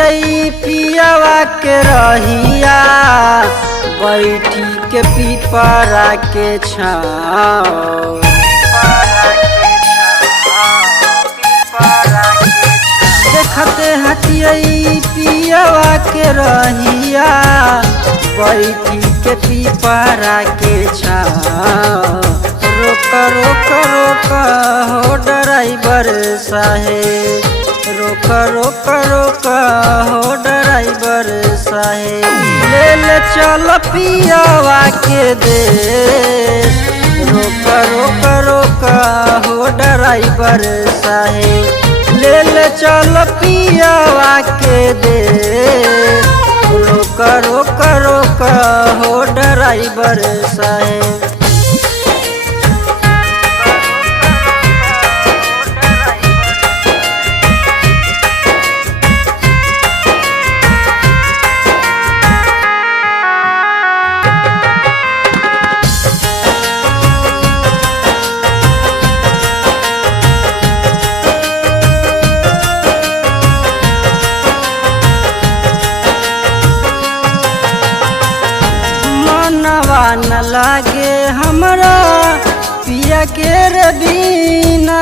हटियई पियावा के रहिया बैठी के पीपरा के छाँव। देखते हटियई पियावा के रहिया बैठी के पीपरा के छाँव। रोक रोक रोक हो ड्राइवर साहेब, रोक रोक रोक हो ड्राइवर साहेब, ले ले चल पियावा के देश। रोक रोक रोक हो ड्राइवर साहेब, ले ले चल पियावा के देश। रोक रोक रोक हो ड्राइवर साहेब। न लागे हमरा पिया के रे बिना,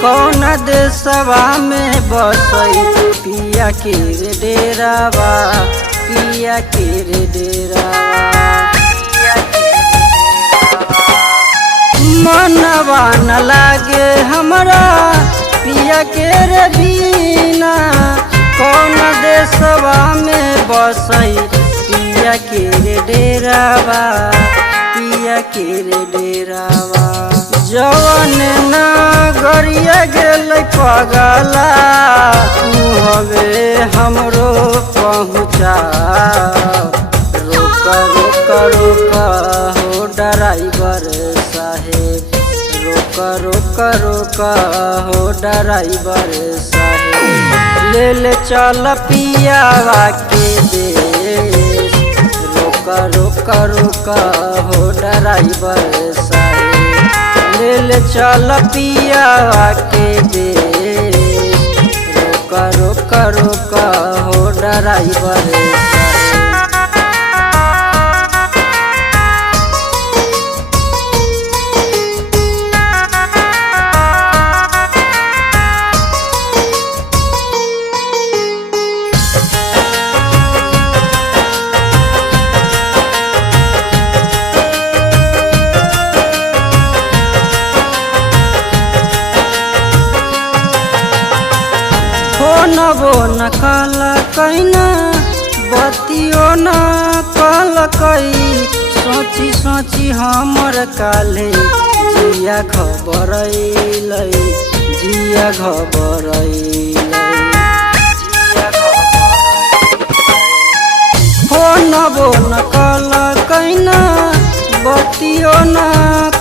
कौन देशवा में बसई पिया के रे डेरावा, पिया के रे डेरावा। मनवा न लागे हमरा पिया के रे बिना, कौन देशवा में बसई पिया के रे डेरावा, पिया के रे डेरावा। जवन ना गरिया गेल पगला, तू हवे हमरो पहुँचा। रोक रोक रोक हो ड्राइवर साहेब, रोक रोक रोक हो ड्राइवर साहेब, ले ले चल पियावा के देश। रोक रोक हो ड्राइवर साहेब, ले ले चल पियावा के देश। रोक रोक रोक हो ड्राइवर साहेब। नबो न कल कैना बतियो न कल कई, सोची सोची हमर काले जिया घबरैलै, जिया घबरैलै। हो नबो न कल कैना बतियो न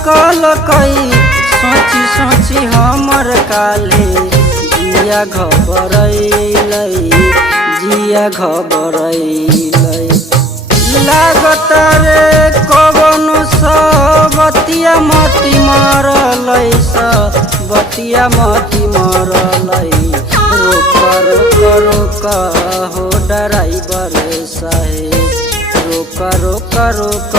कल कई, सोची सोची हमर काले जिया घबरैलै, जिया घबरैलै। लागत रे कवनो बतिया मती मरलै, बतिया मती मरलै। रोक रोक रोक हो ड्राइवर साहेब, रोक रोक रोक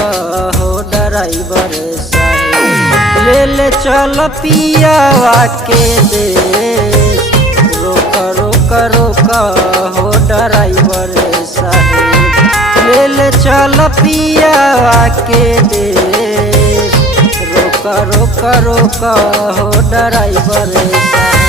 हो ड्राइवर साहेब, ले ले चल पियावा के देश। रोक रोक रोक हो ड्राइवर साहेब, ले ले चल पियावा के देश। रोक रोक रोक हो ड्राइवर साहेब।